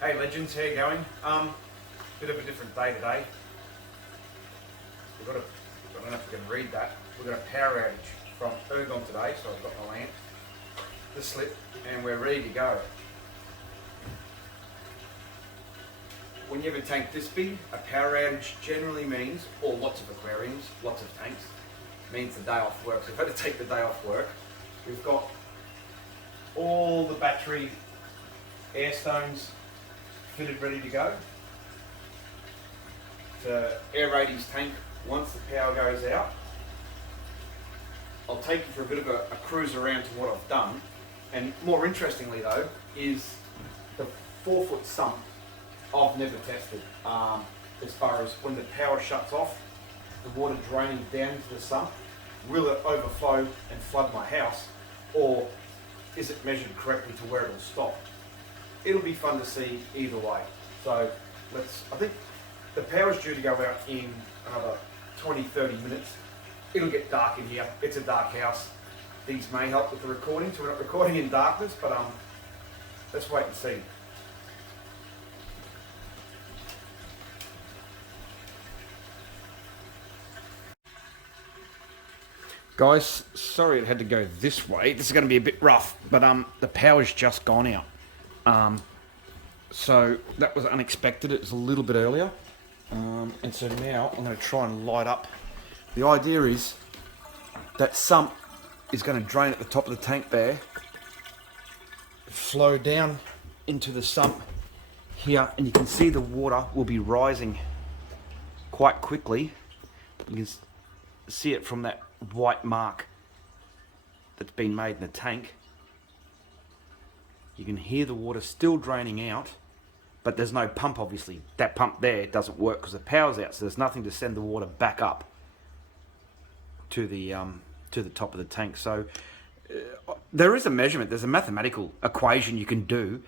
Hey legends, how you going? Bit of a different day today. I don't know if you can read that. We've got a power outage from Ergon today, so I've got my lamp, the slip, and we're ready to go. When you have a tank this big, a power outage generally means, or lots of aquariums, lots of tanks, means the day off work. So if I had to take the day off work, we've got all the battery air stones fitted, ready to go. To aerate his tank once the power goes out. I'll take you for a bit of a cruise around to what I've done. And more interestingly though, is the 4-foot sump I've never tested. As far as when the power shuts off, the water draining down into the sump, will it overflow and flood my house, or is it measured correctly to where it'll stop? It'll be fun to see either way. So I think the power's due to go out in another 20-30 minutes. It'll get dark in here. It's a dark house. These may help with the recording, so we're not recording in darkness, but let's wait and see. Guys, sorry it had to go this way. This is going to be a bit rough, but the power's just gone out. So that was unexpected. It was a little bit earlier. And so now I'm going to try and light up. The idea is that sump is going to drain at the top of the tank there, flow down into the sump here, and you can see the water will be rising quite quickly. You can see it from that white mark that's been made in the tank. You can hear the water still draining out, but there's no pump obviously. That pump there doesn't work because the power's out, so there's nothing to send the water back up to the top of the tank. So there is a measurement, there's a mathematical equation you can do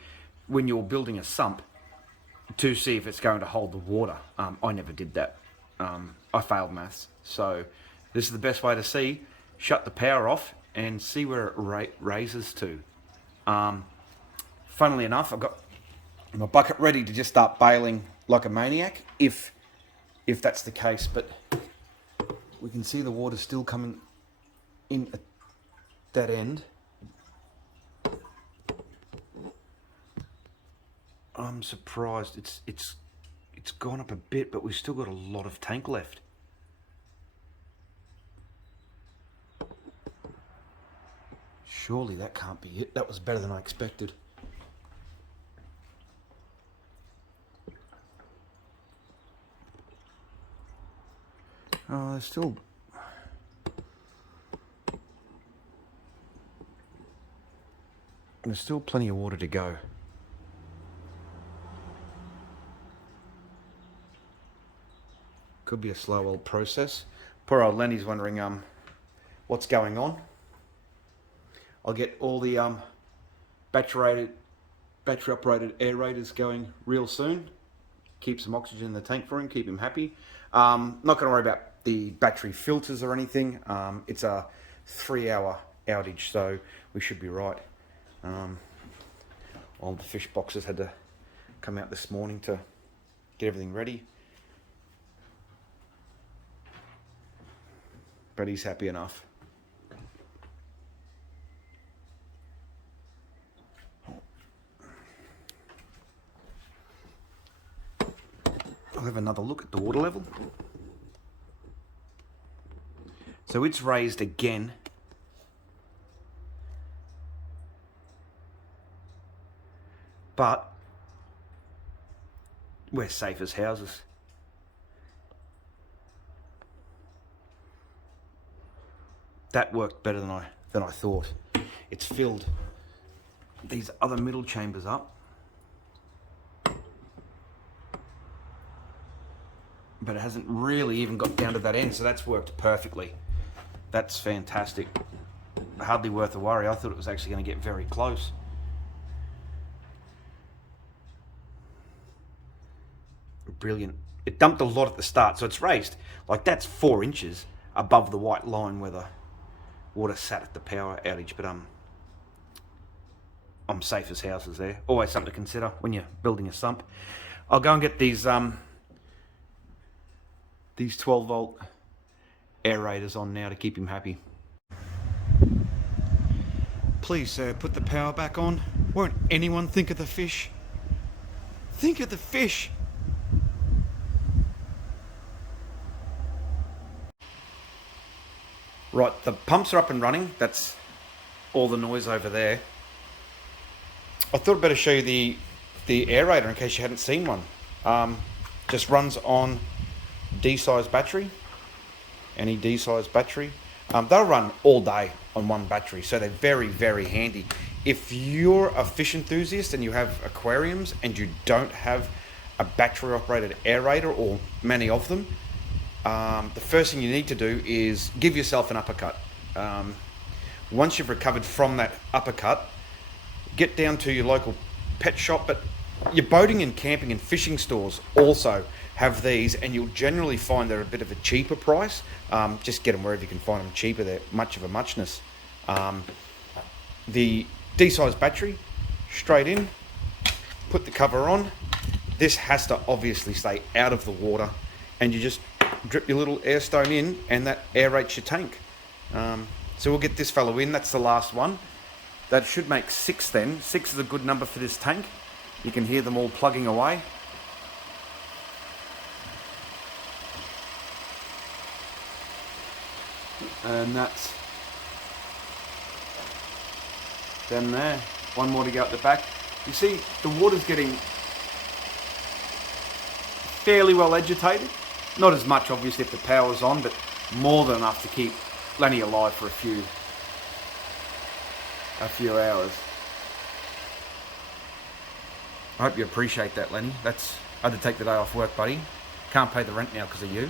when you're building a sump to see if it's going to hold the water. I never did that. I failed maths. So this is the best way to see. Shut the power off and see where it raises to. Funnily enough, I've got my bucket ready to just start bailing like a maniac if that's the case, but we can see the water still coming in at that end. I'm surprised it's gone up a bit, but we've still got a lot of tank left. Surely that can't be it. That was better than I expected. Oh, there's still plenty of water to go. Could be a slow old process. Poor old Lenny's wondering what's going on. I'll get all the battery operated aerators going real soon. Keep some oxygen in the tank for him, keep him happy. Not going to worry about the battery filters or anything. It's a 3-hour outage, so we should be right. All the fish boxes had to come out this morning to get everything ready. But he's happy enough. I'll have another look at the water level. So it's raised again. But we're safe as houses. That worked better than I thought. It's filled these other middle chambers up. But it hasn't really even got down to that end, so that's worked perfectly. That's fantastic. Hardly worth a worry. I thought it was actually going to get very close. Brilliant. It dumped a lot at the start, so it's raised. Like, that's 4 inches above the white line where the water sat at the power outage. But I'm I'm safe as houses there. Always something to consider when you're building a sump. I'll go and get these 12-volt aerators on now to keep him happy. Please, sir, put the power back on. Won't anyone think of the fish? Think of the fish! Right, the pumps are up and running. That's all the noise over there. I thought I'd better show you the aerator in case you hadn't seen one. Just runs on D-size battery. Any D-size battery. They'll run all day on one battery, so they're very, very handy. If you're a fish enthusiast and you have aquariums and you don't have a battery operated aerator, or many of them, the first thing you need to do is give yourself an uppercut. Once you've recovered from that uppercut, get down to your local pet shop, but your boating and camping and fishing stores also have these, and you'll generally find they're a bit of a cheaper price. Just get them wherever you can find them cheaper. They're much of a muchness. The D-size battery, straight in, put the cover on. This has to obviously stay out of the water, and you just drip your little air stone in, and that aerates your tank. So we'll get this fellow in. That's the last one. That should make 6 then. 6 is a good number for this tank. You can hear them all plugging away. And that's them there. One more to go at the back. You see, the water's getting fairly well agitated. Not as much, obviously, if the power's on, but more than enough to keep Lenny alive for a few hours. I hope you appreciate that, Lenny. I had to take the day off work, buddy. Can't pay the rent now because of you.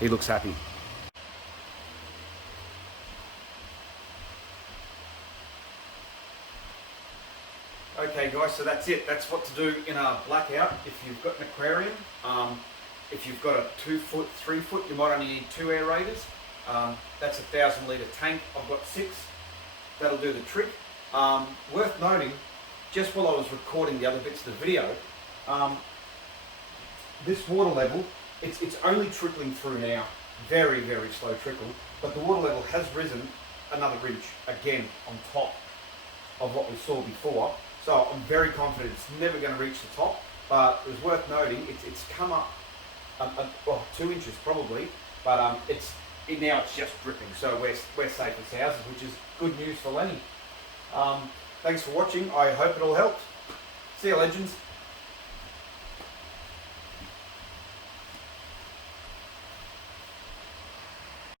He looks happy. Okay guys, so that's it. That's what to do in a blackout if you've got an aquarium. If you've got a 2 foot, 3 foot, you might only need 2 aerators. That's a 1,000 litre tank. I've got 6. That'll do the trick. Worth noting, just while I was recording the other bits of the video, this water level, it's only trickling through now. Very, very slow trickle. But the water level has risen another inch again on top of what we saw before. So I'm very confident it's never going to reach the top. But it was worth noting, it's come up well, 2 inches probably. But now it's just dripping. So we're safe as houses, which is good news for Lenny. Thanks for watching. I hope it all helped. See you, legends.